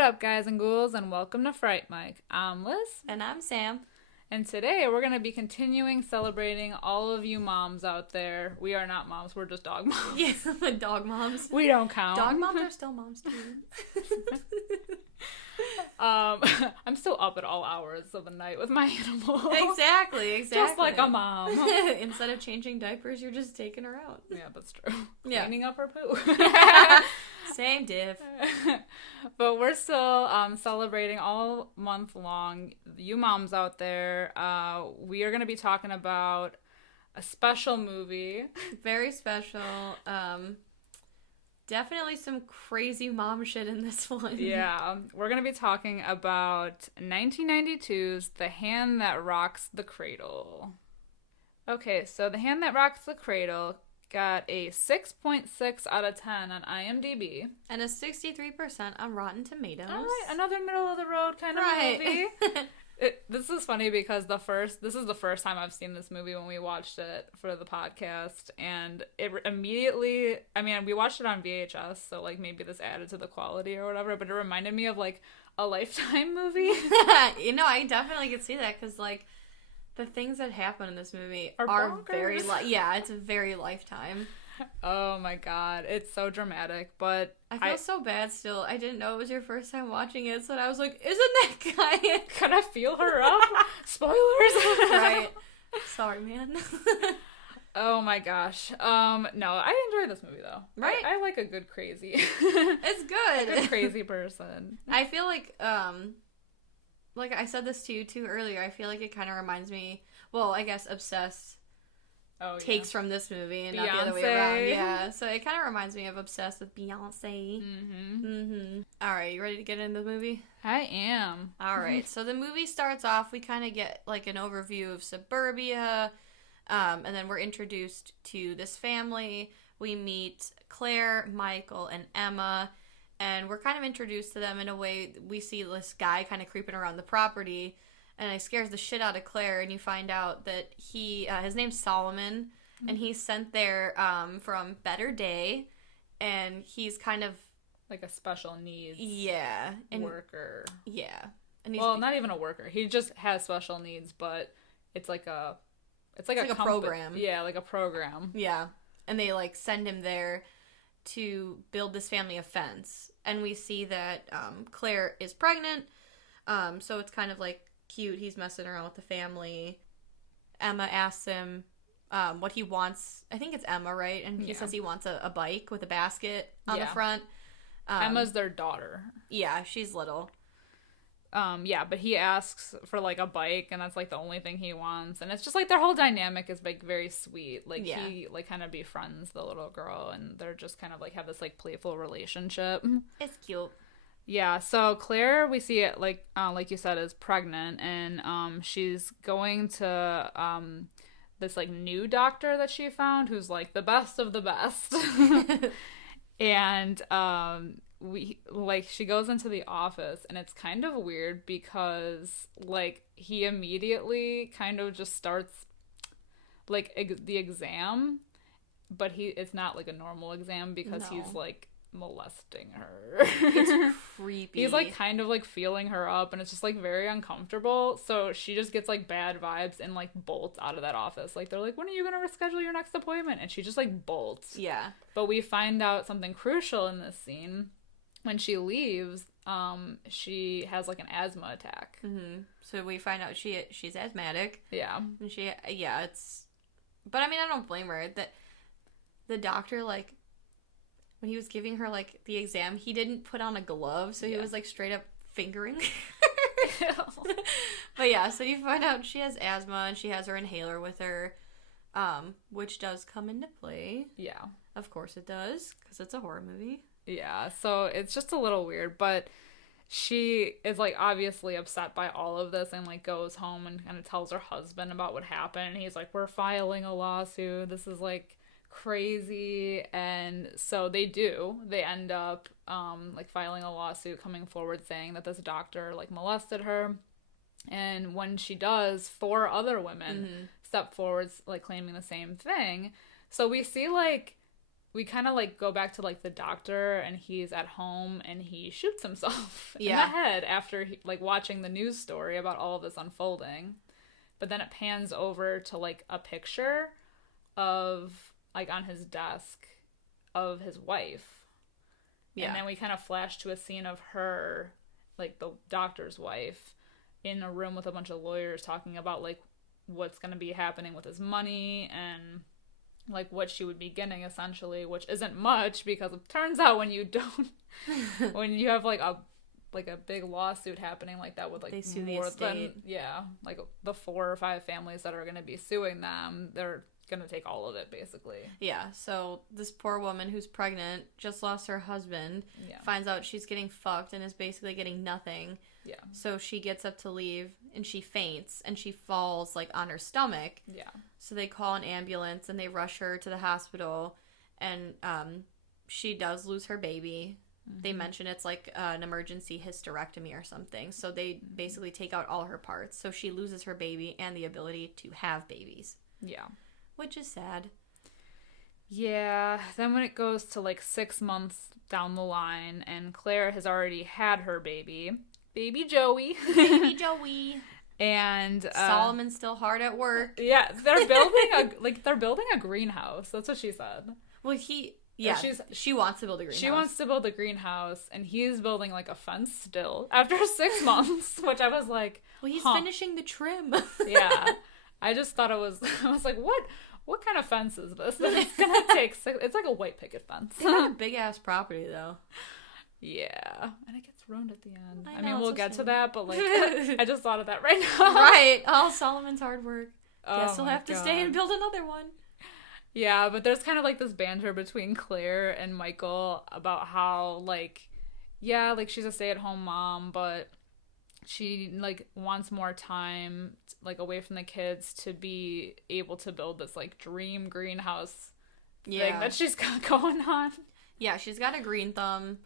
What up, guys and ghouls, and welcome to Fright Mic. I'm Liz. And I'm Sam. And today we're going to be continuing celebrating all of you moms out there. We are not moms, we're just dog moms. Yeah, dog moms. We don't count. Dog moms are still moms too. I'm still up at all hours of the night with my animal. Exactly. Just like a mom. Instead of changing diapers, you're just taking her out. Yeah, that's true. Yeah. Cleaning up her poo. Same diff. But we're still celebrating all month long. You moms out there, we are going to be talking about a special movie. Very special. Definitely some crazy mom shit in this one. Yeah, we're going to be talking about 1992's The Hand That Rocks the Cradle. Okay, so The Hand That Rocks the Cradle got a 6.6 out of 10 on IMDb. And a 63% on Rotten Tomatoes. All right, another middle-of-the-road kind of movie. This is funny because this is the first time I've seen this movie when we watched it for the podcast, and it immediately, I mean, we watched it on VHS, so like maybe this added to the quality or whatever, but it reminded me of like a Lifetime movie. You know, I definitely could see that because like the things that happen in this movie are very it's very Lifetime. Oh my god, it's so dramatic, but I feel so bad still. I didn't know it was your first time watching it, so I was like, isn't that guy gonna feel her up? Spoilers. Right. Sorry, man. Oh my gosh. No, I enjoy this movie though. Right? I like a good crazy. It's good. A good crazy person. I feel like I said this to you too earlier, I feel like it kind of reminds me, well, I guess Obsessed takes from this movie and not the other way around. Yeah, so it kind of reminds me of Obsessed with Beyonce. All right, you ready to get into the movie? I am. All right, so the movie starts off, we kind of get like an overview of suburbia, and then we're introduced to this family. We meet Claire, Michael, and Emma, and we're kind of introduced to them in a way. We see this guy kind of creeping around the property, and it scares the shit out of Claire, and you find out that his name's Solomon, and he's sent there from Better Day, and he's kind of like a special needs worker. Yeah. And he's not even a worker. He just has special needs, but it's like a program. Yeah, like a program. Yeah. And they like send him there to build this family a fence. And we see that Claire is pregnant, so it's kind of like cute. He's messing around with the family. Emma asks him what he wants. I think it's Emma, right? And he says he wants a bike with a basket on the front. Emma's their daughter. Yeah, she's little. But he asks for like a bike, and that's like the only thing he wants. And it's just like their whole dynamic is like very sweet. Like he like kind of befriends the little girl, and they're just kind of like have this like playful relationship. It's cute. Yeah, so Claire, we see it like you said, is pregnant, and she's going to this like new doctor that she found, who's like the best of the best. And she goes into the office, and it's kind of weird because like he immediately kind of just starts like the exam, but it's not like a normal exam because he's like molesting her. It's creepy. He's like kind of like feeling her up, and it's just like very uncomfortable, so she just gets like bad vibes and like bolts out of that office. Like they're like, when are you gonna reschedule your next appointment? And she just like bolts. Yeah. But we find out something crucial in this scene. When she leaves, she has like an asthma attack. So we find out she's asthmatic. Yeah. And it's, but I mean, I don't blame her. That the doctor, like, when he was giving her, like, the exam, he didn't put on a glove, so he was, like, straight up fingering her. But, yeah, so you find out she has asthma, and she has her inhaler with her, which does come into play. Yeah. Of course it does, because it's a horror movie. Yeah, so it's just a little weird, but she is, like, obviously upset by all of this and, like, goes home and kind of tells her husband about what happened, and he's like, we're filing a lawsuit, this is, like, crazy. And so they end up like filing a lawsuit, coming forward saying that this doctor like molested her. And when she does, 4 other women step forward like claiming the same thing. So we see like we kind of like go back to like the doctor, and he's at home and he shoots himself in the Yeah. head after like watching the news story about all of this unfolding. But then it pans over to like a picture of like on his desk of his wife. Yeah. And then we kind of flash to a scene of her, like the doctor's wife, in a room with a bunch of lawyers talking about like what's going to be happening with his money and like what she would be getting essentially, which isn't much because it turns out when you don't, when you have like a big lawsuit happening like that with like they sue more the estate. like the 4 or 5 families that are going to be suing them, they're going to take all of it basically. Yeah, so this poor woman who's pregnant, just lost her husband, finds out she's getting fucked and is basically getting nothing. Yeah. So she gets up to leave and she faints and she falls like on her stomach. Yeah. So they call an ambulance and they rush her to the hospital, and she does lose her baby. Mm-hmm. They mention it's like an emergency hysterectomy or something. So they basically take out all her parts. So she loses her baby and the ability to have babies. Yeah. Which is sad. Yeah. Then when it goes to like 6 months down the line and Claire has already had her baby Joey. Baby Joey. And Solomon's still hard at work. Yeah, they're building a greenhouse. That's what she said. Well, she wants to build a greenhouse. She wants to build a greenhouse, and he's building like a fence still after 6 months, which I was like, well, he's finishing the trim. Yeah, I just thought I was like, what kind of fence is this? That it's gonna take it's like a white picket fence. They got a big ass property though. Yeah, and it gets ruined at the end. I mean, know, we'll so get sad. to that, but like, I just thought of that right now. Right. All Solomon's hard work. Guess he'll my have to stay and build another one. Yeah, but there's kind of like this banter between Claire and Michael about how like, yeah, like she's a stay-at-home mom, but she like wants more time like away from the kids to be able to build this like dream greenhouse thing that she's got going on. Yeah, she's got a green thumb.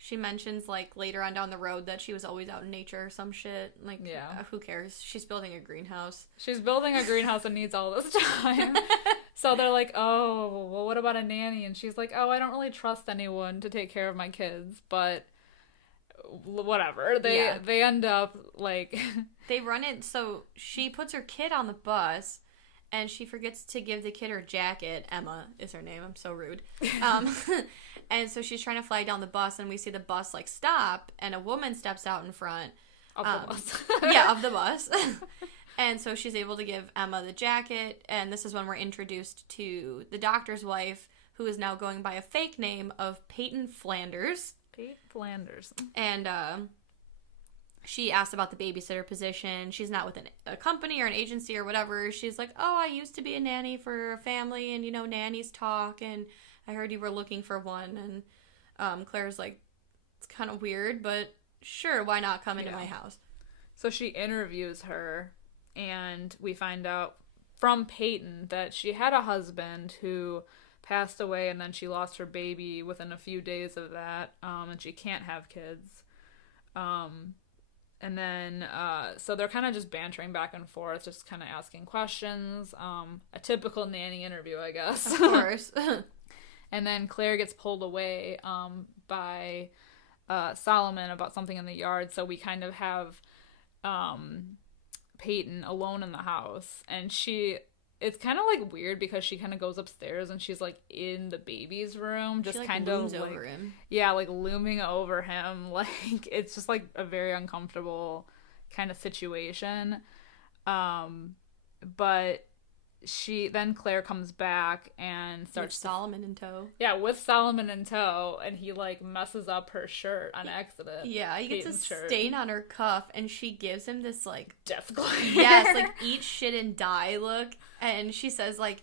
She mentions, like, later on down the road that she was always out in nature or some shit. Like, who cares? She's building a greenhouse. She's building a greenhouse and needs all this time. So they're like, oh, well, what about a nanny? And she's like, oh, I don't really trust anyone to take care of my kids. But whatever. They end up, like... They run it, so she puts her kid on the bus... And she forgets to give the kid her jacket. Emma is her name. I'm so rude. And so she's trying to fly down the bus, and we see the bus, like, stop, and a woman steps out in front. Of the bus. Yeah, of the bus. And so she's able to give Emma the jacket, and this is when we're introduced to the doctor's wife, who is now going by a fake name of Peyton Flanders. Peyton Flanders. And, she asked about the babysitter position. She's not with a company or an agency or whatever. She's like, oh, I used to be a nanny for a family, and, you know, nannies talk, and I heard you were looking for one. And Claire's like, it's kind of weird, but sure, why not come into my house? So she interviews her, and we find out from Peyton that she had a husband who passed away, and then she lost her baby within a few days of that, and she can't have kids. And then, so they're kind of just bantering back and forth, just kind of asking questions. A typical nanny interview, I guess. Of course. And then Claire gets pulled away by Solomon about something in the yard. So we kind of have Peyton alone in the house. And it's kind of like weird because she kind of goes upstairs and she's like in the baby's room, just kind of like over him. Yeah, like looming over him. Like it's just like a very uncomfortable kind of situation. But Claire comes back and starts with Solomon in tow. Yeah, with Solomon in tow, and he like messes up her shirt on accident. Yeah, he gets a stain on her cuff, and she gives him this like death glare. Yes, like eat shit and die look, and she says like,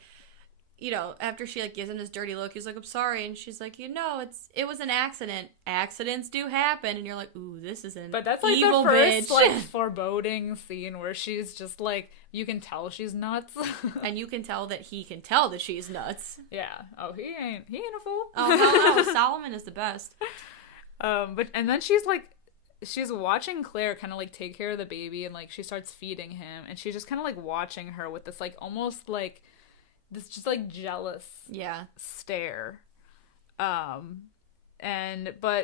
you know, after she like gives him this dirty look, he's like, I'm sorry, and she's like, you know, it was an accident. Accidents do happen, and you're like, ooh, this is an But that's like evil the first bitch. like foreboding scene where she's just like, you can tell she's nuts. And you can tell that he can tell that she's nuts. Yeah. Oh, he ain't a fool. Oh no, Solomon is the best. And then she's watching Claire kind of like take care of the baby, and like she starts feeding him, and she's just kind of like watching her with this like almost like this just like jealous stare. But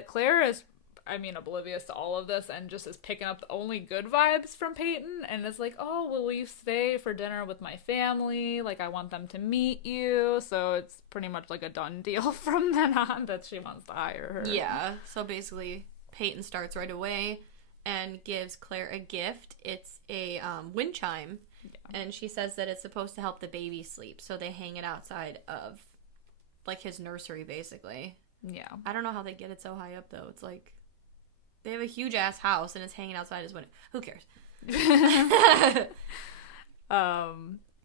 Claire is, I mean, oblivious to all of this and just is picking up the only good vibes from Peyton and is like, oh, well, will you stay for dinner with my family? Like, I want them to meet you. So it's pretty much like a done deal from then on that she wants to hire her. Yeah. So basically, Peyton starts right away and gives Claire a gift. It's a wind chime. Yeah. And she says that it's supposed to help the baby sleep. So they hang it outside of, like, his nursery, basically. Yeah. I don't know how they get it so high up, though. It's like, they have a huge-ass house, and it's hanging outside his window. Who cares?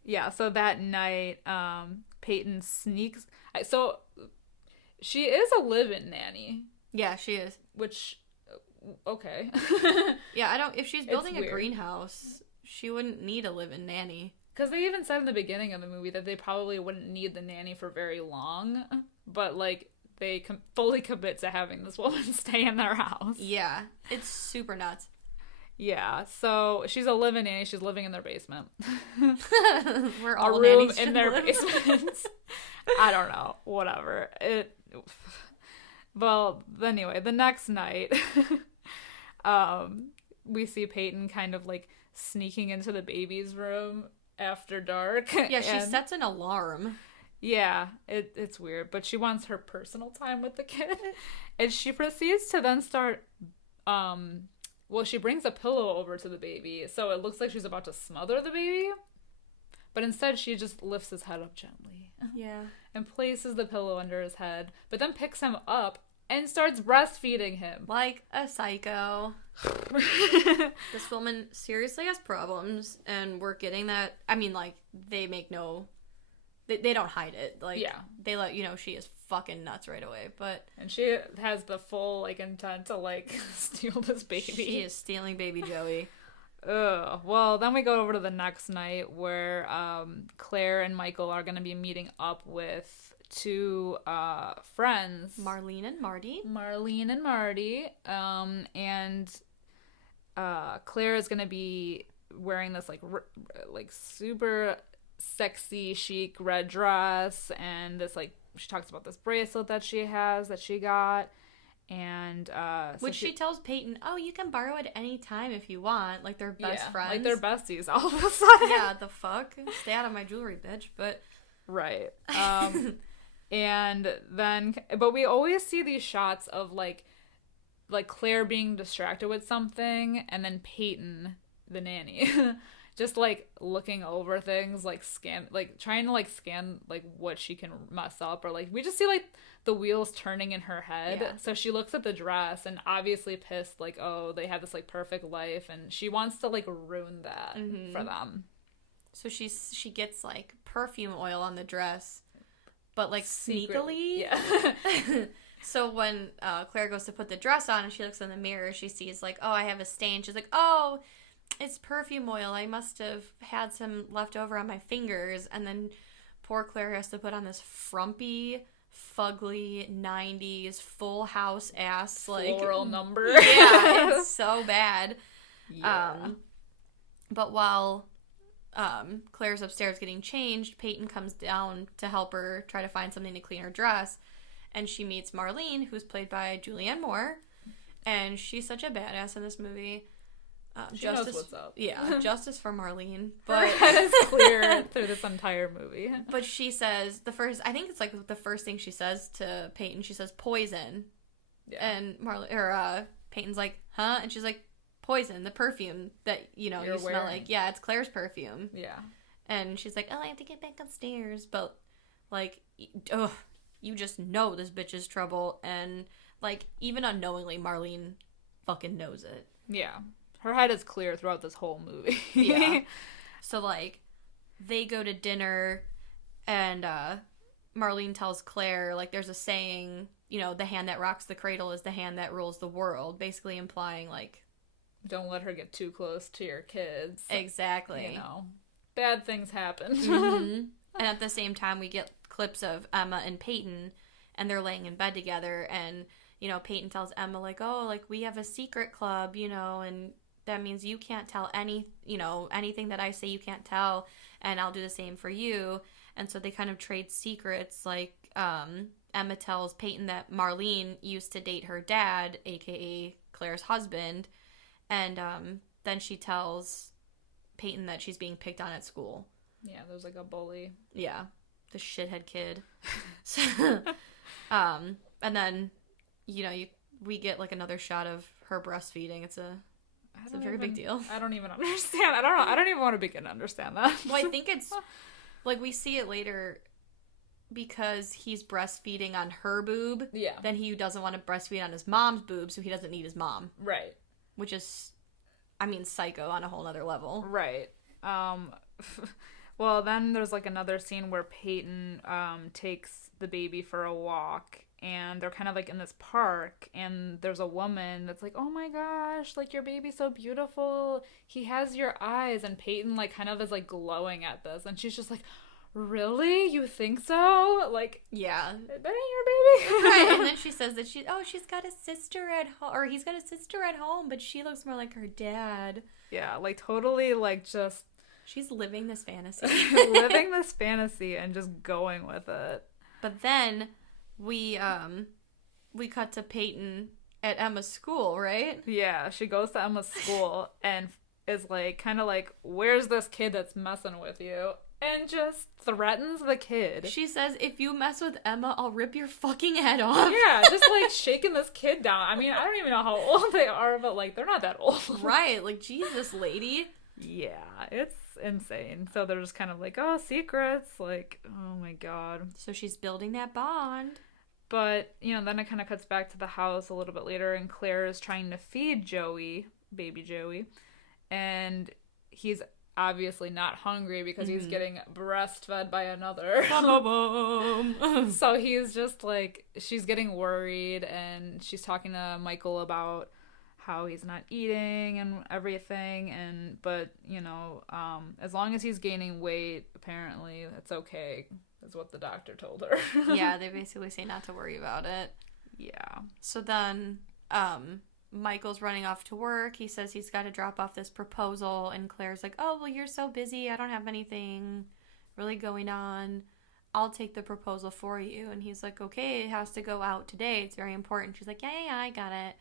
Yeah, so that night, Peyton sneaks... So, she is a live-in nanny. Yeah, she is. Which, okay. Yeah, if she's building a greenhouse, she wouldn't need a live-in nanny. Because they even said in the beginning of the movie that they probably wouldn't need the nanny for very long, but, like... They fully commit to having this woman stay in their house. Yeah, it's super nuts. Yeah, so she's a live-in nanny. She's living in their basement. We're all a room nannies in their basement. I don't know. Whatever. Well, anyway, the next night, we see Peyton kind of like sneaking into the baby's room after dark. Yeah, she sets an alarm. Yeah, it's weird, but she wants her personal time with the kid. And she proceeds to then start, she brings a pillow over to the baby, so it looks like she's about to smother the baby. But instead, she just lifts his head up gently. Yeah. And places the pillow under his head, but then picks him up and starts breastfeeding him. Like a psycho. This woman seriously has problems, and we're getting that. I mean, like, they make no... They don't hide it. Like, yeah. They let you know she is fucking nuts right away. And she has the full, like, intent to, like, steal this baby. She is stealing baby Joey. Ugh. Well, then we go over to the next night where Claire and Michael are going to be meeting up with two friends. Marlene and Marty. And Claire is going to be wearing this, like super... sexy chic red dress, and this, like, she talks about this bracelet that she got, and which she tells Peyton, oh, you can borrow it any time if you want, like they're best friends, like they're besties all of a sudden. Yeah, the fuck, stay out of my jewelry, bitch. But right. And then, but we always see these shots of like Claire being distracted with something, and then Peyton, the nanny, just, like, looking over things, like, trying to, like, scan, like, what she can mess up, or, like, we just see, like, the wheels turning in her head. Yeah. So she looks at the dress and obviously pissed, like, oh, they have this, like, perfect life, and she wants to, like, ruin that for them. So she gets, like, perfume oil on the dress, but, like, sneakily. Yeah. So when Claire goes to put the dress on and she looks in the mirror, she sees, like, oh, I have a stain. She's like, oh... it's perfume oil. I must have had some left over on my fingers. And then poor Claire has to put on this frumpy, fugly 90s full house ass, like, floral number. Yeah, it's so bad. Yeah. But while Claire's upstairs getting changed, Peyton comes down to help her try to find something to clean her dress. And she meets Marlene, who's played by Julianne Moore. And she's such a badass in this movie. She knows what's up. Yeah, justice for Marlene. But that is clear through this entire movie. But she says I think it's like the first thing she says to Peyton. She says poison, and Peyton's like, huh? And she's like, poison, the perfume that you smell like. Yeah, it's Claire's perfume. Yeah. And she's like, oh, I have to get back upstairs, but like, ugh, you just know this bitch is trouble, and like even unknowingly, Marlene fucking knows it. Yeah. Her head is clear throughout this whole movie. Yeah. So, like, they go to dinner, and Marlene tells Claire, like, there's a saying, the hand that rocks the cradle is the hand that rules the world, basically implying, like... don't let her get too close to your kids. Exactly. Bad things happen. Mm-hmm. And at the same time, we get clips of Emma and Peyton, and they're laying in bed together, and, Peyton tells Emma, like, oh, like, we have a secret club, and... that means you can't tell anything that I say you can't tell, and I'll do the same for you. And so they kind of trade secrets. Like, Emma tells Peyton that Marlene used to date her dad, aka Claire's husband, and then she tells Peyton that she's being picked on at school. Yeah, there's like a bully. Yeah, the shithead kid. And then, we get like another shot of her breastfeeding. It's a very big deal. I don't even understand. I don't know. I don't even want to begin to understand that. Well, I think it's like we see it later because he's breastfeeding on her boob. Yeah. Then he doesn't want to breastfeed on his mom's boob, so he doesn't need his mom. Right. Which is, psycho on a whole nother level. Right. Well, then there's like another scene where Peyton takes the baby for a walk, and they're kind of like in this park, and there's a woman that's like, oh my gosh, like your baby's so beautiful, he has your eyes, and Peyton like kind of is like glowing at this, and she's just like, really, you think so? Like, yeah, that ain't your baby. Right. And then she says that she's got a sister at home, or he's got a sister at home, but she looks more like her dad. Yeah, like totally like just she's living this fantasy. Living this fantasy and just going with it. But then we cut to Peyton at Emma's school, right? Yeah, she goes to Emma's school and is like, kind of like, where's this kid that's messing with you? And just threatens the kid. She says, if you mess with Emma, I'll rip your fucking head off. Yeah, just like shaking this kid down. I mean, I don't even know how old they are, but like, they're not that old. Right, like, Jesus, lady. Yeah, it's insane. So they're just kind of like, oh, secrets. Like, oh my God. So she's building that bond. But, then it kind of cuts back to the house a little bit later, and Claire is trying to feed Joey, baby Joey, and he's obviously not hungry because he's getting breastfed by another. So he's just like, she's getting worried, and she's talking to Michael about how he's not eating and everything, but as long as he's gaining weight, apparently it's okay, is what the doctor told her. Yeah, they basically say not to worry about it. Yeah. So then Michael's running off to work. He says he's got to drop off this proposal, and Claire's like, oh, well, you're so busy, I don't have anything really going on, I'll take the proposal for you. And he's like, okay, it has to go out today, it's very important. She's like, yeah, I got it.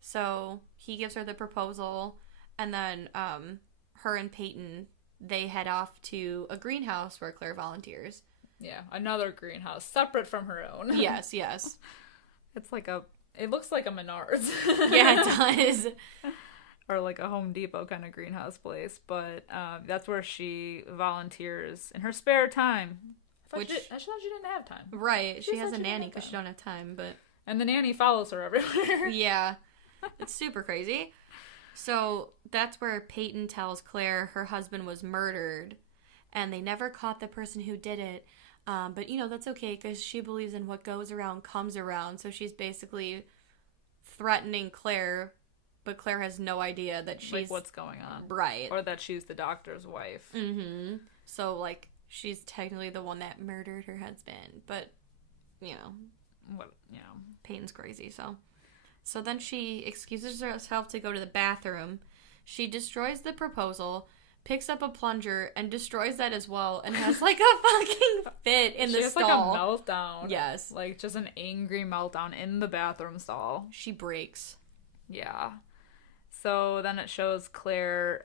So he gives her the proposal, and then her and Peyton, they head off to a greenhouse where Claire volunteers. Yeah, another greenhouse, separate from her own. Yes. It's like it looks like a Menards. Yeah, it does. Or like a Home Depot kind of greenhouse place, but that's where she volunteers in her spare time. I thought she didn't have time. Right, she has a nanny because she don't have time, but... And the nanny follows her everywhere. Yeah. It's super crazy. So that's where Peyton tells Claire her husband was murdered, and they never caught the person who did it. But, that's okay because she believes in what goes around comes around. So she's basically threatening Claire, but Claire has no idea that she's... Like, what's going on. Right. Or that she's the doctor's wife. Mm-hmm. So, like, she's technically the one that murdered her husband. But, Peyton's crazy, so... So then she excuses herself to go to the bathroom. She destroys the proposal, picks up a plunger, and destroys that as well, and has like a fucking fit in the stall. She has like a meltdown. Yes. Like just an angry meltdown in the bathroom stall. She breaks. Yeah. So then it shows Claire,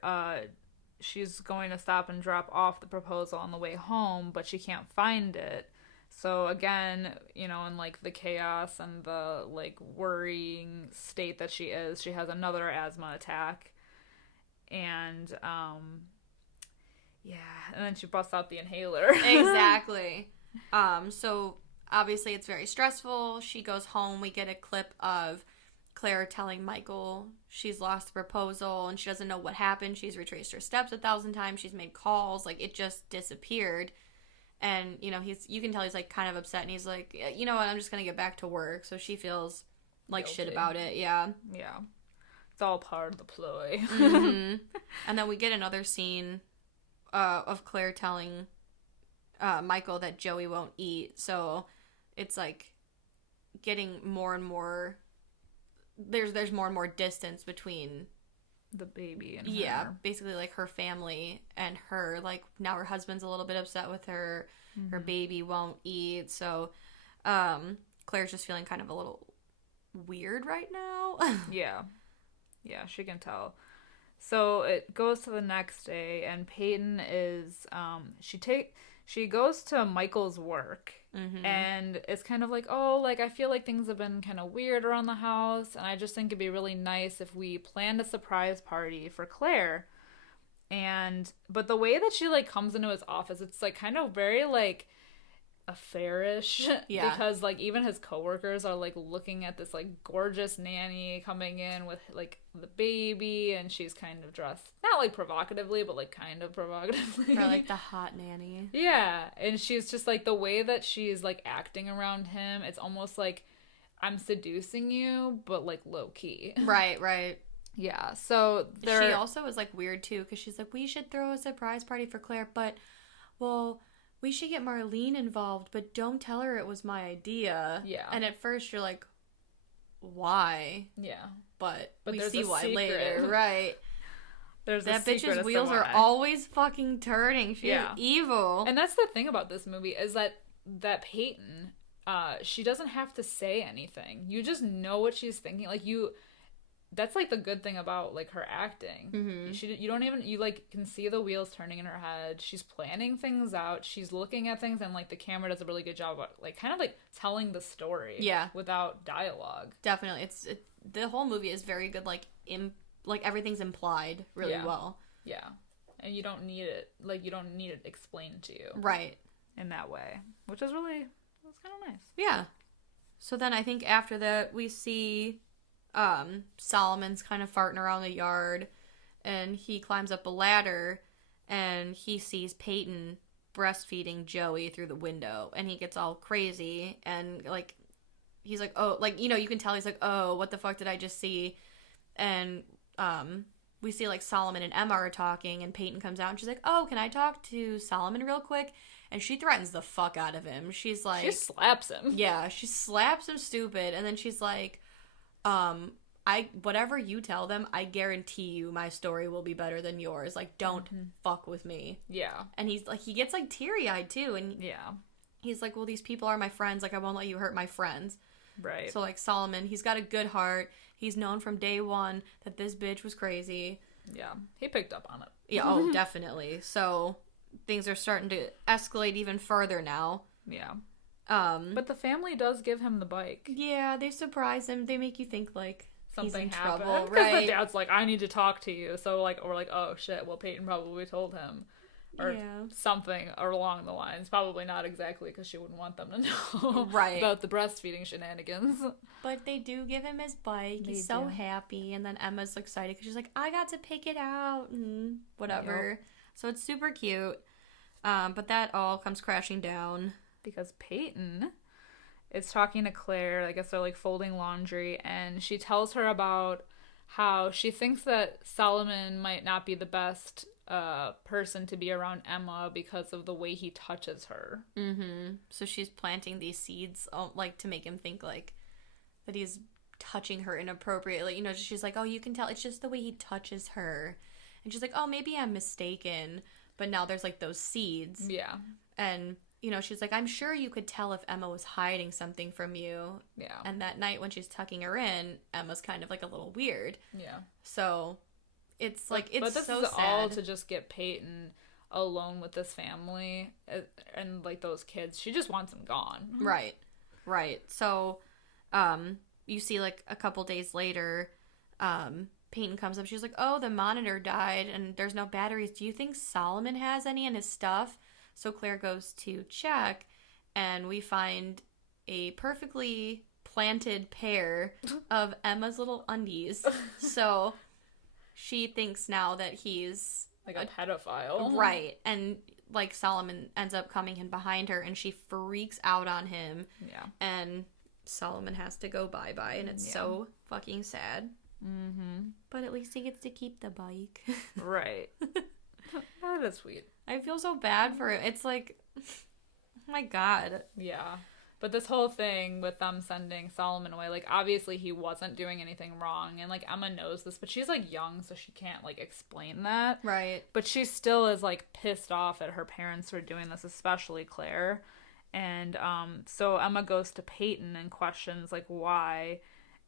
she's going to stop and drop off the proposal on the way home, but she can't find it. So again, in like the chaos and the like worrying state that she is, she has another asthma attack. And and then she busts out the inhaler. Exactly. So obviously it's very stressful. She goes home. We get a clip of Claire telling Michael she's lost the proposal and she doesn't know what happened. She's retraced her steps 1,000 times. She's made calls. Like, it just disappeared. And, you can tell he's, like, kind of upset. And he's like, you know what, I'm just going to get back to work. So she feels like guilty. Shit about it. Yeah. Yeah. It's all part of the ploy. Mm-hmm. And then we get another scene of Claire telling Michael that Joey won't eat. So it's, like, getting more and more... There's more and more distance between... the baby and her. Yeah, basically, like, her family and her. Like, now her husband's a little bit upset with her. Mm-hmm. Her baby won't eat. So, Claire's just feeling kind of a little weird right now. Yeah. Yeah, she can tell. So it goes to the next day, and Peyton is, she goes to Michael's work, and it's kind of like, oh, like, I feel like things have been kind of weird around the house, and I just think it'd be really nice if we planned a surprise party for Claire. But the way that she, like, comes into his office, it's, like, kind of very, like, affairish. Yeah. Because, like, even his coworkers are, like, looking at this, like, gorgeous nanny coming in with, like, the baby, and she's kind of dressed, not, like, provocatively, but, like, kind of provocatively. Or, like, the hot nanny. Yeah. And she's just, like, the way that she's, like, acting around him, it's almost like, I'm seducing you, but, like, low-key. Right. Yeah, so she also is, like, weird, too, because she's like, we should throw a surprise party for Claire, but, well, we should get Marlene involved, but don't tell her it was my idea. Yeah. And at first you're like, why? Yeah. But we there's see a why secret. later. Right. There's that a secret bitch's wheels are always fucking turning. She's evil. And that's the thing about this movie is that Peyton, she doesn't have to say anything. You just know what she's thinking. Like, that's, like, the good thing about, like, her acting. You don't even, you, like, can see the wheels turning in her head. She's planning things out. She's looking at things, and, like, the camera does a really good job of, like, kind of, like, telling the story. Yeah. Without dialogue. Definitely. The whole movie is very good, like, everything's implied really well. Yeah. And you don't need it, like, you don't need it explained to you. Right. In that way. Which is really, it's kind of nice. Yeah. So then I think after that, we see Solomon's kind of farting around the yard, and he climbs up a ladder, and he sees Peyton breastfeeding Joey through the window, and he gets all crazy, and, like, he's like, oh, like, you know, you can tell he's like, oh, what the fuck did I just see? And we see, like, Solomon and Emma are talking, and Peyton comes out, and she's like, oh, can I talk to Solomon real quick? And she threatens the fuck out of him. She's like, she slaps him. Yeah, she slaps him stupid, and then she's like, whatever you tell them, I guarantee you my story will be better than yours. Like, don't fuck with me. Yeah. And he's like, he gets, like, teary-eyed, too, and yeah. He's like, well, these people are my friends. Like, I won't let you hurt my friends. Right. So, like, Solomon, he's got a good heart. He's known from day one that this bitch was crazy. Yeah. He picked up on it. Yeah, oh, definitely. So, things are starting to escalate even further now. Yeah. But the family does give him the bike. Yeah, they surprise him. They make you think, like, something he's in happened. trouble, Because right? the dad's like, I need to talk to you. So, like, or like, oh, shit, well, Peyton probably told him. Or something along the lines. Probably not exactly, because she wouldn't want them to know about the breastfeeding shenanigans. But they do give him his bike. He's so happy. And then Emma's excited because she's like, I got to pick it out and whatever. Yep. So it's super cute. But that all comes crashing down. Because Peyton is talking to Claire. I guess they're, like, folding laundry. And she tells her about how she thinks that Solomon might not be the best person to be around Emma because of the way he touches her. So she's planting these seeds, like, to make him think, like, that he's touching her inappropriately. You know, she's like, oh, you can tell it's just the way he touches her. And she's like, oh, maybe I'm mistaken. But now there's, like, those seeds. Yeah. And, you know, she's like, I'm sure you could tell if Emma was hiding something from you. Yeah. And that night when she's tucking her in, Emma's kind of, like, a little weird. Yeah. So it's like, it's so sad. But this is all to just get Peyton alone with this family and, like, those kids. She just wants them gone. Right. So, you see, like, a couple days later, Peyton comes up. She's like, oh, the monitor died and there's no batteries. Do you think Solomon has any in his stuff? So Claire goes to check, and we find a perfectly planted pair of Emma's little undies. So she thinks now that he's like a pedophile. Right. And, like, Solomon ends up coming in behind her, and she freaks out on him. Yeah. And Solomon has to go bye-bye, and it's so fucking sad. But at least he gets to keep the bike. Right. That is sweet. I feel so bad for him. It's like, oh my God. Yeah. But this whole thing with them sending Solomon away, like, obviously he wasn't doing anything wrong. And, like, Emma knows this, but she's, like, young, so she can't, like, explain that. Right. But she still is, like, pissed off at her parents for doing this, especially Claire. And so Emma goes to Peyton and questions like why,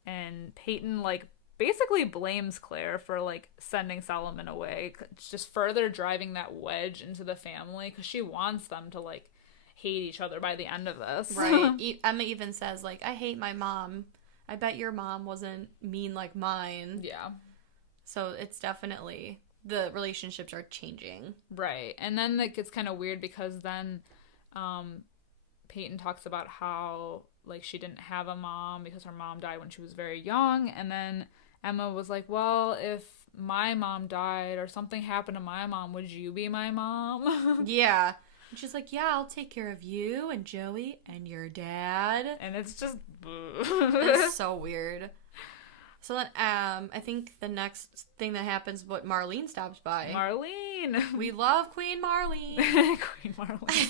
and Peyton like basically blames Claire for like sending Solomon away. It's just further driving that wedge into the family because she wants them to like hate each other by the end of this. Right. Emma even says like, I hate my mom. I bet your mom wasn't mean like mine. Yeah. So it's definitely, the relationships are changing. Right. And then it gets kind of weird because then Peyton talks about how like she didn't have a mom because her mom died when she was very young, and then Emma was like, well, if my mom died or something happened to my mom, would you be my mom? Yeah. And she's like, yeah, I'll take care of you and Joey and your dad. And it's just It's so weird. So then I think the next thing that happens is what Marlene stops by. Marlene. We love Queen Marlene. Queen Marlene.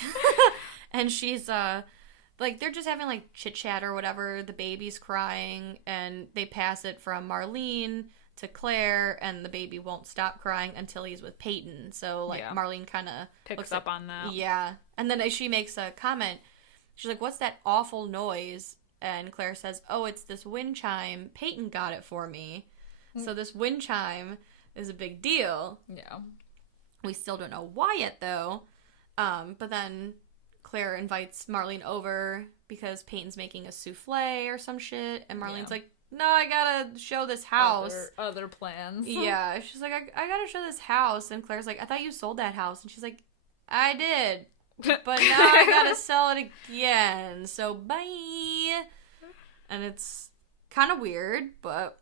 And she's like, they're just having like chit chat or whatever. The baby's crying and they pass it from Marlene to Claire, and the baby won't stop crying until he's with Peyton. So like Marlene kind of picks up on that. Yeah. And then she makes a comment. She's like, what's that awful noise? And Claire says, oh, it's this wind chime. Peyton got it for me. So this wind chime is a big deal. Yeah. We still don't know why yet, though. But then Claire invites Marlene over because Peyton's making a souffle or some shit. And Marlene's like, no, I gotta show this house. Other plans. Yeah. She's like, I gotta show this house. And Claire's like, I thought you sold that house. And she's like, I did. But now I gotta sell it again. So bye. And it's kind of weird, but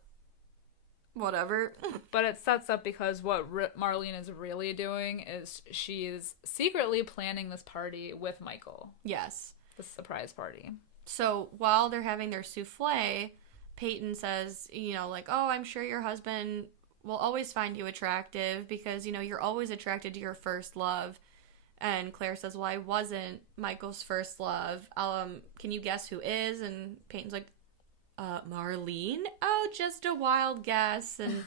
whatever. But it sets up because what Marlene is really doing is she is secretly planning this party with Michael. Yes. The surprise party. So while they're having their souffle, Peyton says, you know, like, oh, I'm sure your husband will always find you attractive because, you know, you're always attracted to your first love. And Claire says, well, I wasn't Michael's first love. Can you guess who is? And Peyton's like, Marlene? Oh, just a wild guess. And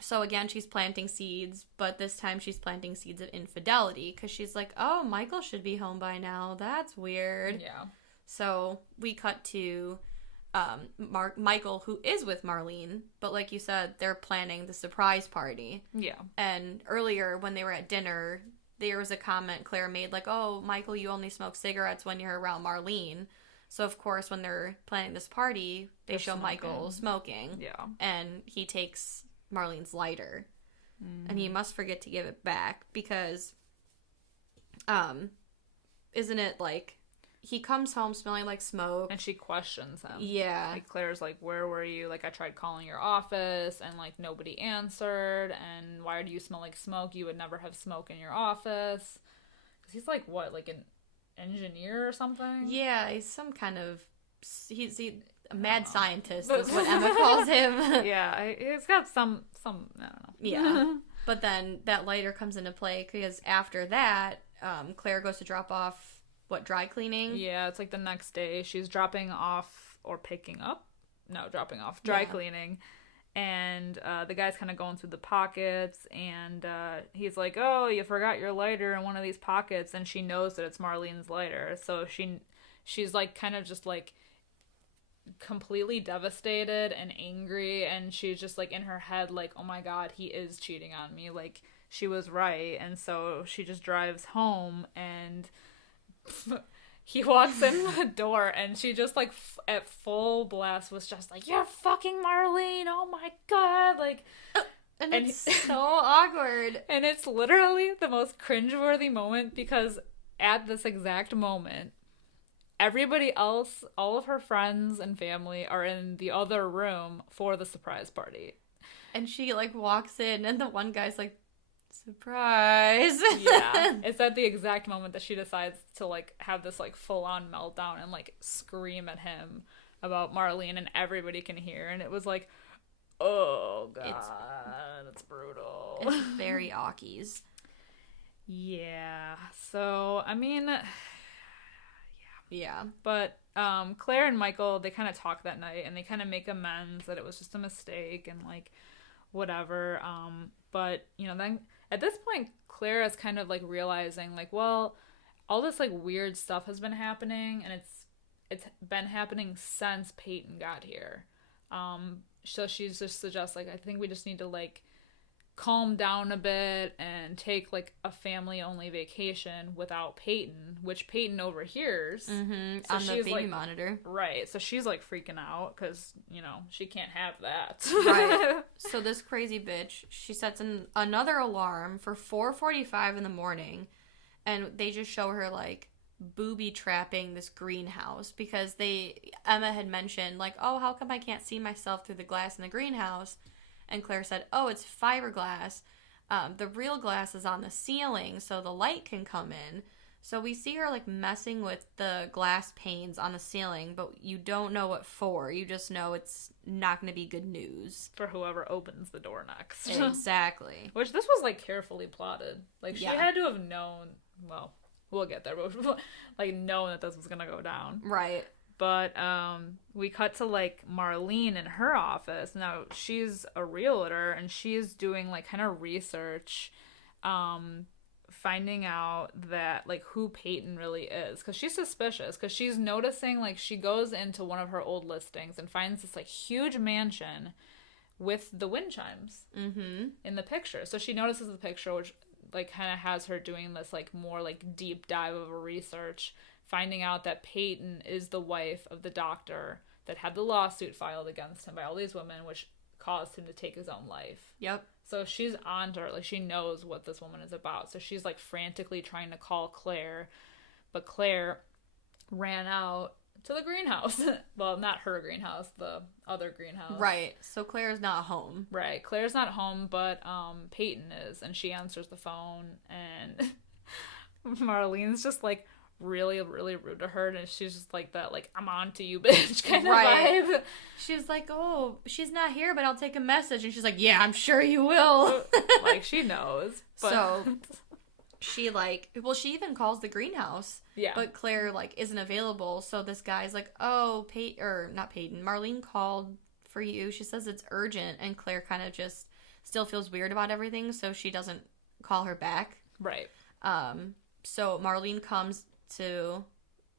so again, she's planting seeds, but this time she's planting seeds of infidelity because she's like, oh, Michael should be home by now. That's weird. Yeah. So we cut to Michael, who is with Marlene, but like you said, they're planning the surprise party. Yeah. And earlier when they were at dinner, there was a comment Claire made like, oh, Michael, you only smoke cigarettes when you're around Marlene. So of course when they're planning this party, they show smoking. Michael smoking. Yeah. And he takes Marlene's lighter. And he must forget to give it back because isn't it like he comes home smelling like smoke. And she questions him. Yeah. Like, Claire's like, where were you? Like, I tried calling your office, and, like, nobody answered. And why do you smell like smoke? You would never have smoke in your office. Because he's, like, what? Like, an engineer or something? Yeah, he's some kind of... He's a mad scientist is what Emma calls him. Yeah, he's got some... I don't know. Yeah. But then that lighter comes into play because after that, Claire goes to drop off dry cleaning? Yeah, it's like the next day. She's dropping off or picking up? No, dropping off. Dry cleaning. And the guy's kind of going through the pockets, and he's like, oh, you forgot your lighter in one of these pockets, and she knows that it's Marlene's lighter. So she's like kind of just like completely devastated and angry, and she's just like in her head like, oh my god, he is cheating on me. Like, she was right. And so she just drives home, and he walks in the door, and she just like at full blast was just like, you're fucking Marlene, oh my god, like, and it's so awkward, and it's literally the most cringeworthy moment because at this exact moment everybody else, all of her friends and family, are in the other room for the surprise party, and she like walks in, and the one guy's like, surprise. Yeah. It's at the exact moment that she decides to like have this like full-on meltdown and like scream at him about Marlene, and everybody can hear, and it was like, oh god, it's brutal. It's very Ockies. Yeah. So I mean, yeah. But Claire and Michael, they kind of talk that night, and they kind of make amends that it was just a mistake and like whatever. But you know, then at this point, Claire is kind of like realizing like, well, all this, like, weird stuff has been happening, and it's been happening since Peyton got here. So she just suggests, like, I think we just need to, like, calm down a bit and take, like, a family-only vacation without Peyton, which Peyton overhears. Mm-hmm. So On the baby like, monitor. Right. So she's, like, freaking out because, you know, she can't have that. Right. So this crazy bitch, she sets another alarm for 4:45 in the morning, and they just show her, like, booby trapping this greenhouse because Emma had mentioned, like, oh, how come I can't see myself through the glass in the greenhouse? And Claire said, oh, it's fiberglass. The real glass is on the ceiling so the light can come in. So we see her, like, messing with the glass panes on the ceiling, but you don't know what for. You just know it's not going to be good news. For whoever opens the door next. Exactly. Which this was, like, carefully plotted. Like, she had to have known, well, we'll get there, but, like, known that this was going to go down. Right. But we cut to, like, Marlene in her office. Now, she's a realtor, and she's doing, like, kind of research, finding out that, like, who Peyton really is. Because she's suspicious. Because she's noticing, like, she goes into one of her old listings and finds this, like, huge mansion with the wind chimes in the picture. So she notices the picture, which, like, kind of has her doing this, like, more, like, deep dive of a research, finding out that Peyton is the wife of the doctor that had the lawsuit filed against him by all these women, which caused him to take his own life. Yep. So she's on to her. Like, she knows what this woman is about. So she's, like, frantically trying to call Claire, but Claire ran out to the greenhouse. Well, not her greenhouse, the other greenhouse. Right. So Claire's not home. Right. Claire's not home, but Peyton is, and she answers the phone, and Marlene's just, like, really, really rude to her, and she's just like that, like, I'm on to you, bitch, kind of vibe. She's like, oh, she's not here, but I'll take a message, and she's like, yeah, I'm sure you will. Like, she knows. But... So, she, like, well, she even calls the greenhouse. Yeah. But Claire, like, isn't available, so this guy's like, oh, not Peyton, Marlene called for you. She says it's urgent, and Claire kind of just still feels weird about everything, so she doesn't call her back. Right. So Marlene comes to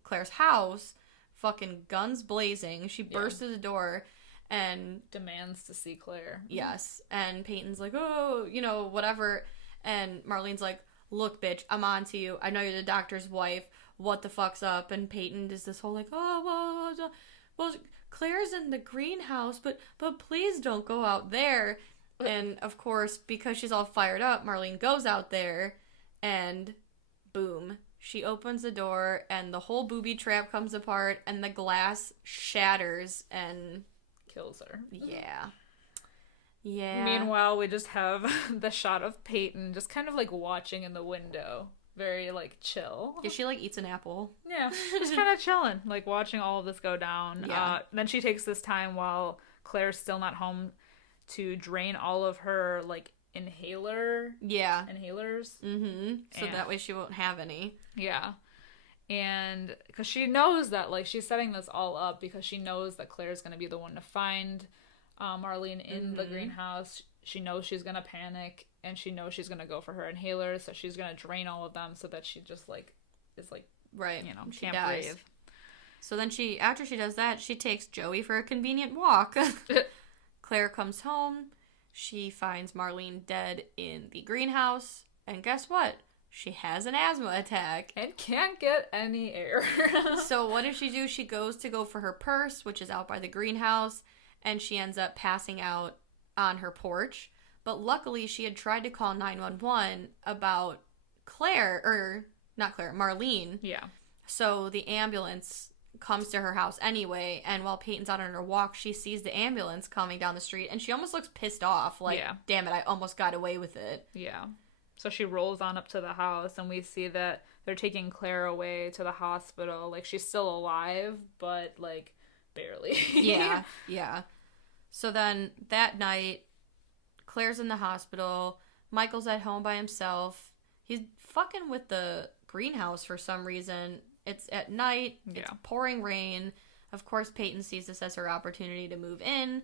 Claire's house, fucking guns blazing. She bursts through the door and demands to see Claire. Yes. And Peyton's like, oh, you know, whatever. And Marlene's like, look, bitch, I'm on to you. I know you're the doctor's wife. What the fuck's up? And Peyton does this whole, like, oh, well, Claire's in the greenhouse, but please don't go out there. And, of course, because she's all fired up, Marlene goes out there, and boom. She opens the door, and the whole booby trap comes apart, and the glass shatters and... kills her. Yeah. Yeah. Meanwhile, we just have the shot of Peyton just kind of, like, watching in the window. Very, like, chill. Yeah, she, like, eats an apple. Yeah, just kind of chilling, like, watching all of this go down. Yeah. Then she takes this time while Claire's still not home to drain all of her, like, inhalers. Mm-hmm. So that way she won't have any. Yeah. And because she knows that, like, she's setting this all up because she knows that Claire's going to be the one to find Marlene in the greenhouse. She knows she's going to panic, and she knows she's going to go for her inhalers, so she's going to drain all of them so that she just, like, is, like, right, you know, she can't dies. breathe. So then after she does that, she takes Joey for a convenient walk. Claire comes home. She finds Marlene dead in the greenhouse. And guess what? She has an asthma attack. And can't get any air. So what does she do? She goes to go for her purse, which is out by the greenhouse. And she ends up passing out on her porch. But luckily, she had tried to call 911 about Marlene. Yeah. So the ambulance comes to her house anyway, and while Peyton's out on her walk, she sees the ambulance coming down the street, and she almost looks pissed off, like, damn it, I almost got away with it. Yeah. So she rolls on up to the house, and we see that they're taking Claire away to the hospital. Like, she's still alive, but, like, barely. Yeah. So then, that night, Claire's in the hospital, Michael's at home by himself, he's fucking with the greenhouse for some reason. It's at night. It's pouring rain. Of course, Peyton sees this as her opportunity to move in.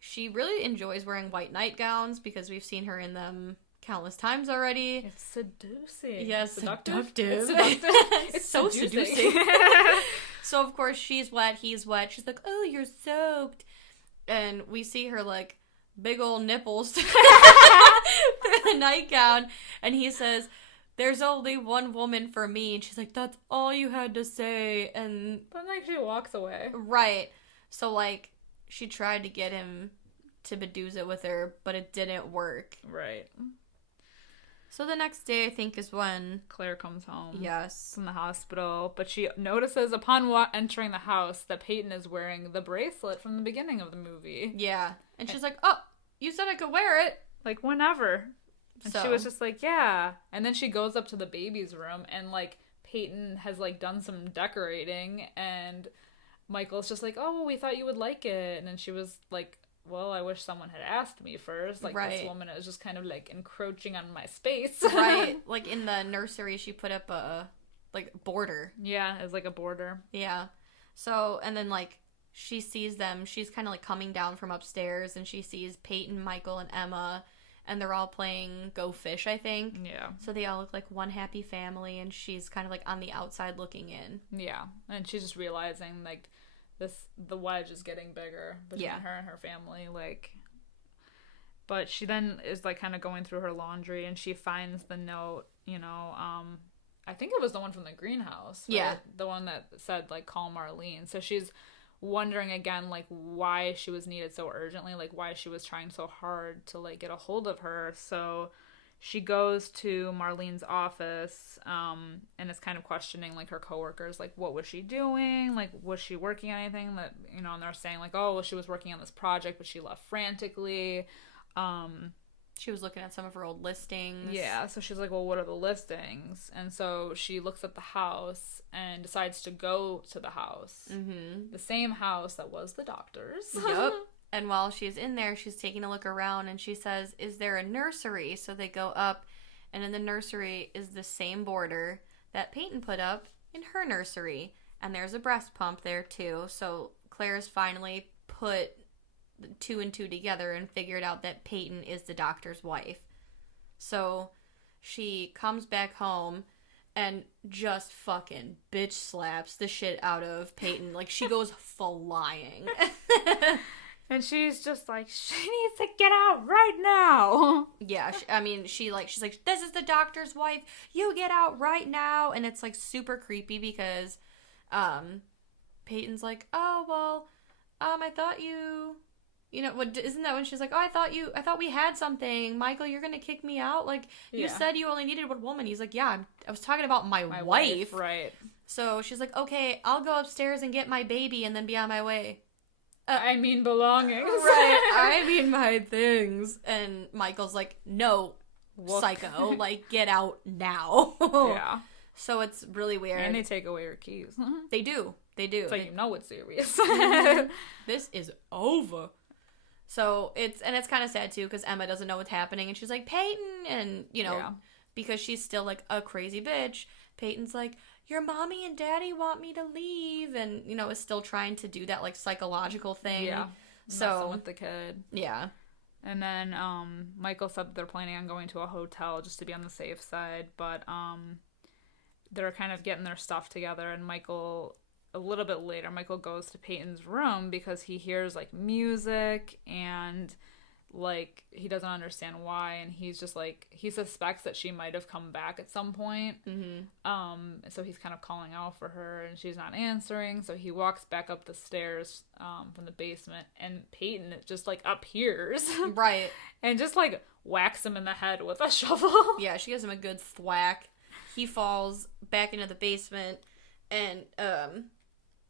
She really enjoys wearing white nightgowns because we've seen her in them countless times already. It's seducing. Yes, seductive. seductive. It's so seducing. seducing. So, of course, she's wet, he's wet. She's like, oh, you're soaked. And we see her, like, big old nipples through the nightgown. And he says, there's only one woman for me. And she's like, that's all you had to say. And But, like, she walks away. right. So, like, she tried to get him to Medusa with her, but it didn't work. Right. So the next day, I think, is when Claire comes home. Yes. From the hospital, but she notices upon entering the house that Peyton is wearing the bracelet from the beginning of the movie. Yeah. And she's like, oh, you said I could wear it. Like, whenever. And So she was just like, yeah. And then she goes up to the baby's room, and, like, Peyton has, like, done some decorating, and Michael's just like, oh, well, we thought you would like it. And then she was like, well, I wish someone had asked me first. Like, right. This woman is just kind of, like, encroaching on my space. Right. Like, in the nursery, she put up a, like, border. Yeah, it's like a border. Yeah. So, and then, like, she sees them. She's kind of, like, coming down from upstairs, and she sees Peyton, Michael, and Emma, and they're all playing Go Fish, I think. Yeah. So they all look like one happy family, and she's kind of, like, on the outside looking in. Yeah. And she's just realizing, like, the wedge is getting bigger between her and her family, like. But she then is, like, kind of going through her laundry, and she finds the note, you know, I think it was the one from the greenhouse. Right? Yeah. The one that said, like, call Marlene. So she's wondering again, like, why she was needed so urgently, like, why she was trying so hard to, like, get a hold of her. So she goes to Marlene's office, and is kind of questioning, like, her coworkers, like, what was she doing? Like, was she working on anything that, you know, and they're saying, like, oh, well, she was working on this project, but she left frantically. She was looking at some of her old listings. Yeah, so she's like, well, what are the listings? And so she looks at the house and decides to go to the house. Mm-hmm. The same house that was the doctor's. Yep. And while she's in there, she's taking a look around, and she says, is there a nursery? So they go up, and in the nursery is the same border that Peyton put up in her nursery. And there's a breast pump there, too. So Claire's finally put two and two together and figured out that Peyton is the doctor's wife. So she comes back home and just fucking bitch slaps the shit out of Peyton. Like, she goes flying. And she's just like, she needs to get out right now. Yeah, she's like, this is the doctor's wife. You get out right now. And it's, like, super creepy because Peyton's like, oh, well, I thought you know, what, isn't that when she's like, oh, I thought we had something. Michael, you're going to kick me out? Like, you said you only needed one woman. He's like, yeah, I was talking about my wife. Right. So she's like, okay, I'll go upstairs and get my baby and then be on my way. I mean belongings. Right. I mean my things. And Michael's like, no, psycho. Like, get out now. Yeah. So it's really weird. And they take away her keys. They do. It's like, you know it's serious. This is over. So it's kind of sad too because Emma doesn't know what's happening and she's like, Peyton, and you know, because she's still like a crazy bitch, Peyton's like, your mommy and daddy want me to leave, and you know, is still trying to do that like psychological thing. Yeah. So messing with the kid. Yeah. And then Michael said that they're planning on going to a hotel just to be on the safe side, but they're kind of getting their stuff together, and a little bit later, Michael goes to Peyton's room because he hears, like, music, and, like, he doesn't understand why, and he's just, like, he suspects that she might have come back at some point. Mm-hmm. So he's kind of calling out for her, and she's not answering, so he walks back up the stairs from the basement, and Peyton just, like, appears. Right. And just, like, whacks him in the head with a shovel. Yeah, she gives him a good thwack. He falls back into the basement, and,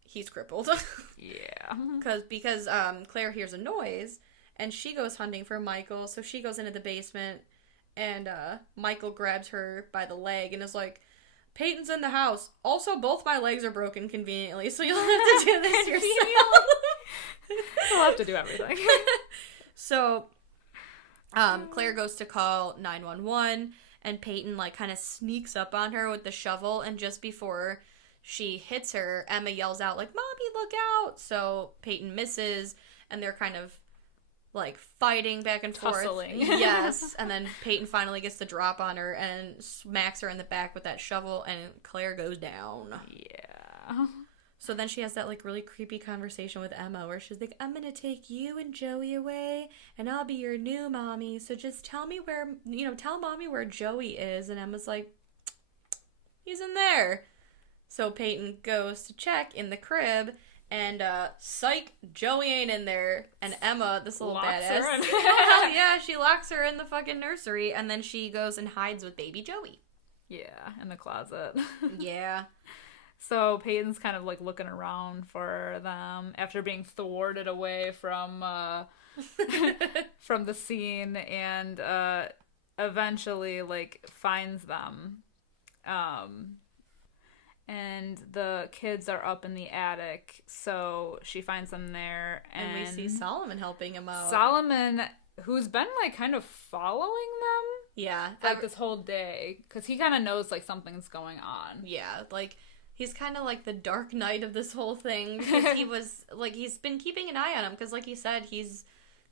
he's crippled. Yeah. Because Claire hears a noise, and she goes hunting for Michael, so she goes into the basement, and Michael grabs her by the leg and is like, Peyton's in the house. Also, both my legs are broken conveniently, so you'll have to do this yourself. You'll have to do everything. So, Claire goes to call 911, and Peyton, like, kind of sneaks up on her with the shovel, and just before she hits her, Emma yells out, like, Mommy, look out! So Peyton misses, and they're kind of like fighting back and forth. Tussling. Yes. And then Peyton finally gets the drop on her and smacks her in the back with that shovel, and Claire goes down. Yeah. So then she has that like really creepy conversation with Emma where she's like, I'm gonna take you and Joey away and I'll be your new mommy. So just tell me where, tell mommy where Joey is. And Emma's like, he's in there. So Peyton goes to check in the crib, and psych, Joey ain't in there. And Emma, this little Locks badass, her in. hell yeah, she locks her in the fucking nursery, and then she goes and hides with baby Joey. Yeah, in the closet. Yeah. So Peyton's kind of like looking around for them after being thwarted away from from the scene, and eventually like finds them. And the kids are up in the attic, so she finds them there. And we see Solomon helping him out. Solomon, who's been, like, kind of following them. Yeah. Like, this whole day. Because he kind of knows, like, something's going on. Yeah, like, he's kind of like the Dark Knight of this whole thing. Because he was, like, he's been keeping an eye on him. Because, like he said, he's,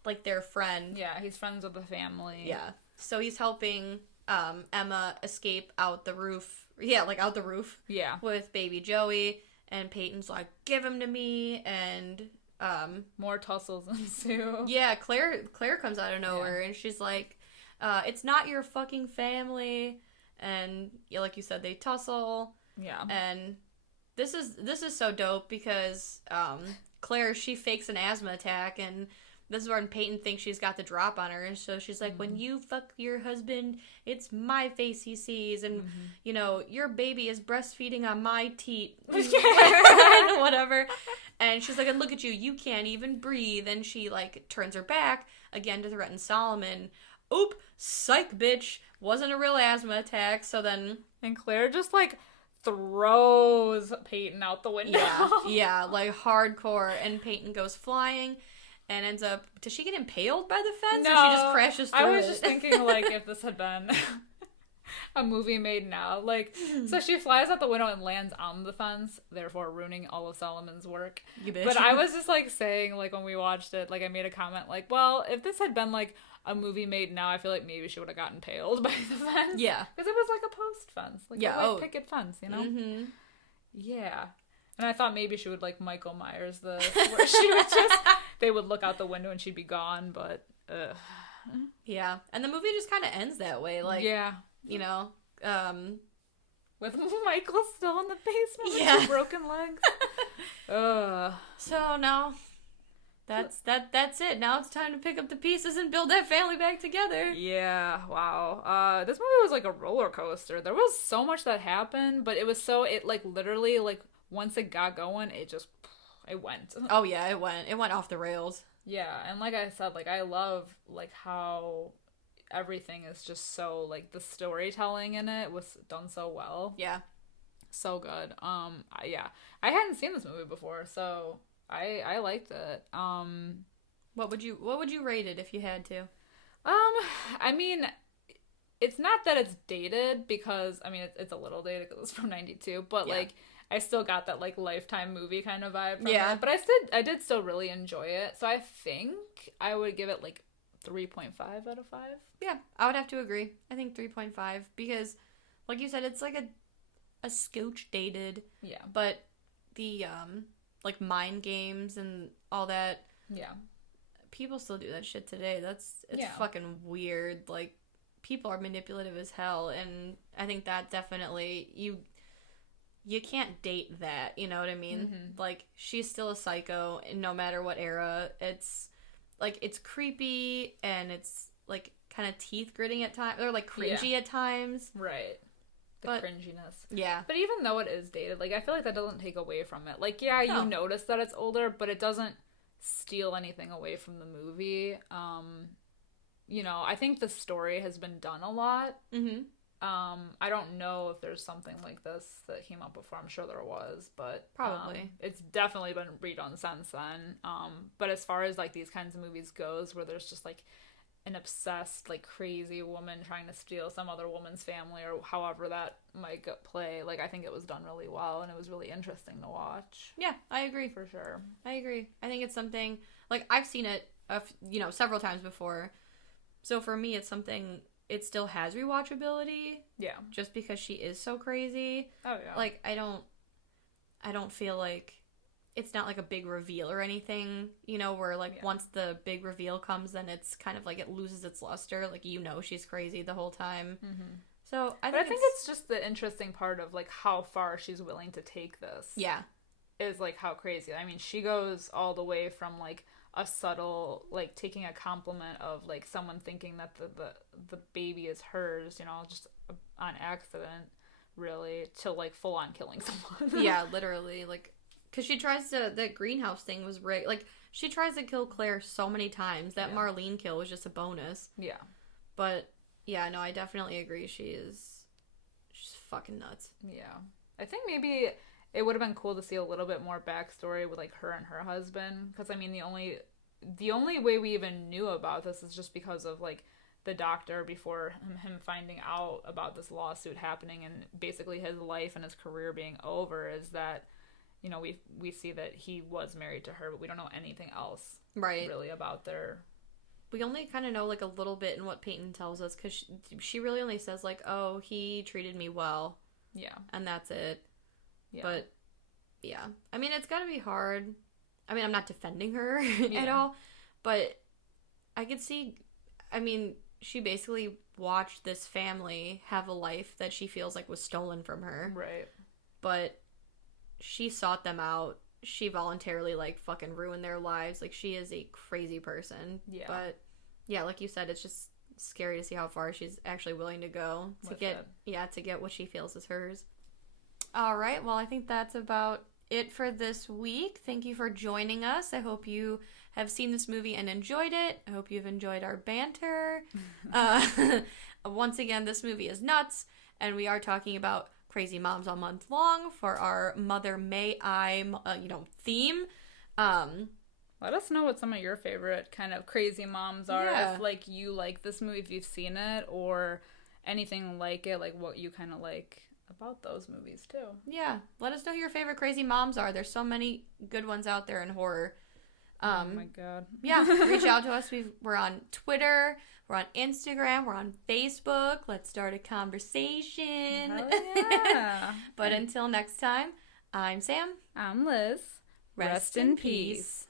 like, their friend. Yeah, he's friends with the family. Yeah. So he's helping Emma escape out the roof. Yeah, like out the roof. Yeah. With baby Joey, and Peyton's like, give him to me, and more tussles ensue. Yeah, Claire comes out of nowhere, and she's like, it's not your fucking family, and yeah, like you said, they tussle. Yeah. And this is so dope because Claire, she fakes an asthma attack, and this is when Peyton thinks she's got the drop on her, and so she's like, when you fuck your husband, it's my face he sees, and, your baby is breastfeeding on my teat, and whatever, and she's like, and look at you, you can't even breathe, and she, like, turns her back, again, to threaten Solomon. Oop, psych, bitch, wasn't a real asthma attack, so then... And Claire just, like, throws Peyton out the window. Yeah, like, hardcore, and Peyton goes flying... And ends up... Does she get impaled by the fence? No, or she just crashes through it? I was just thinking, like, if this had been a movie made now. Like, so she flies out the window and lands on the fence, therefore ruining all of Solomon's work. You bitch. But I was just, like, saying, like, when we watched it, like, I made a comment, like, well, if this had been, like, a movie made now, I feel like maybe she would have gotten impaled by the fence. Yeah. Because it was, like, a post fence. Like, a white picket fence, you know? Mm-hmm. Yeah. And I thought maybe she would, like, Michael Myers this, where she would just... They would look out the window and she'd be gone, but... Yeah. And the movie just kind of ends that way. Like, yeah. With Michael still in the basement with his broken legs. So, no. That's it. Now it's time to pick up the pieces and build that family back together. Yeah, wow. This movie was like a roller coaster. There was so much that happened, but it was like, literally, like, once it got going, it went. Oh, yeah, it went off the rails. Yeah, and like I said, like, I love, like, how everything is just so, like, the storytelling in it was done so well. Yeah. So good. Yeah. I hadn't seen this movie before, so I liked it. What would you rate it if you had to? I mean, it's not that it's dated, because, I mean, it's a little dated because it's from 92, but, like, I still got that, like, Lifetime movie kind of vibe from it. But I did still really enjoy it. So I think I would give it, like, 3.5 out of 5. Yeah, I would have to agree. I think 3.5 because, like you said, it's like a scotch dated. Yeah. But the, like, mind games and all that. Yeah. People still do that shit today. It's fucking weird. Like, people are manipulative as hell. And I think that definitely, you can't date that, you know what I mean? Mm-hmm. Like, she's still a psycho, and no matter what era. It's, like, it's creepy, and it's, like, kind of teeth-gritting at times, or, like, cringy at times. Right. The cringiness. Yeah. But even though it is dated, like, I feel like that doesn't take away from it. Like, yeah, you notice that it's older, but it doesn't steal anything away from the movie. I think the story has been done a lot. Mm-hmm. I don't know if there's something like this that came up before. I'm sure there was, but probably it's definitely been redone since then. But as far as, like, these kinds of movies goes, where there's just, like, an obsessed, like, crazy woman trying to steal some other woman's family, or however that might play. Like, I think it was done really well, and it was really interesting to watch. Yeah, I agree. For sure. I agree. I think it's something, like, I've seen it, several times before. So for me, it's something, it still has rewatchability. Yeah. Just because she is so crazy. Oh, yeah. Like, I don't feel like it's not like a big reveal or anything, where like once the big reveal comes, then it's kind of like it loses its luster. Like, she's crazy the whole time. Mm-hmm. So I think it's just the interesting part of like how far she's willing to take this. Yeah. Is like how crazy. I mean, she goes all the way from like a subtle, like taking a compliment of like someone thinking that the baby is hers, just on accident, really, to like full on killing someone. Yeah, literally, like. Because she tries to, the greenhouse thing was right. Like, she tries to kill Claire so many times. That Marlene kill was just a bonus. Yeah. But, yeah, no, I definitely agree. She's fucking nuts. Yeah. I think maybe it would have been cool to see a little bit more backstory with, like, her and her husband. Because, I mean, the only way we even knew about this is just because of, like, the doctor before him finding out about this lawsuit happening and basically his life and his career being over is that, we see that he was married to her, but we don't know anything else really about their... We only kind of know, like, a little bit in what Peyton tells us, because she really only says, like, oh, he treated me well. Yeah. And that's it. Yeah. But, yeah. I mean, it's gotta be hard. I mean, I'm not defending her at all, but I could see... I mean, she basically watched this family have a life that she feels like was stolen from her. Right. But... she sought them out. She voluntarily, like, fucking ruined their lives. Like, she is a crazy person. Yeah. But, yeah, like you said, it's just scary to see how far she's actually willing to go to get what she feels is hers. All right. Well, I think that's about it for this week. Thank you for joining us. I hope you have seen this movie and enjoyed it. I hope you've enjoyed our banter. Once again, this movie is nuts, and we are talking about Crazy Moms all month long for our Mother May I, theme. Let us know what some of your favorite kind of crazy moms are. Yeah. If, like, you like this movie, if you've seen it, or anything like it, like, what you kind of like about those movies, too. Yeah. Let us know who your favorite crazy moms are. There's so many good ones out there in horror. Oh, my God. Yeah. Reach out to us. We're on Twitter. We're on Instagram. We're on Facebook. Let's start a conversation. Hell yeah. But until next time, I'm Sam. I'm Liz. Rest in peace.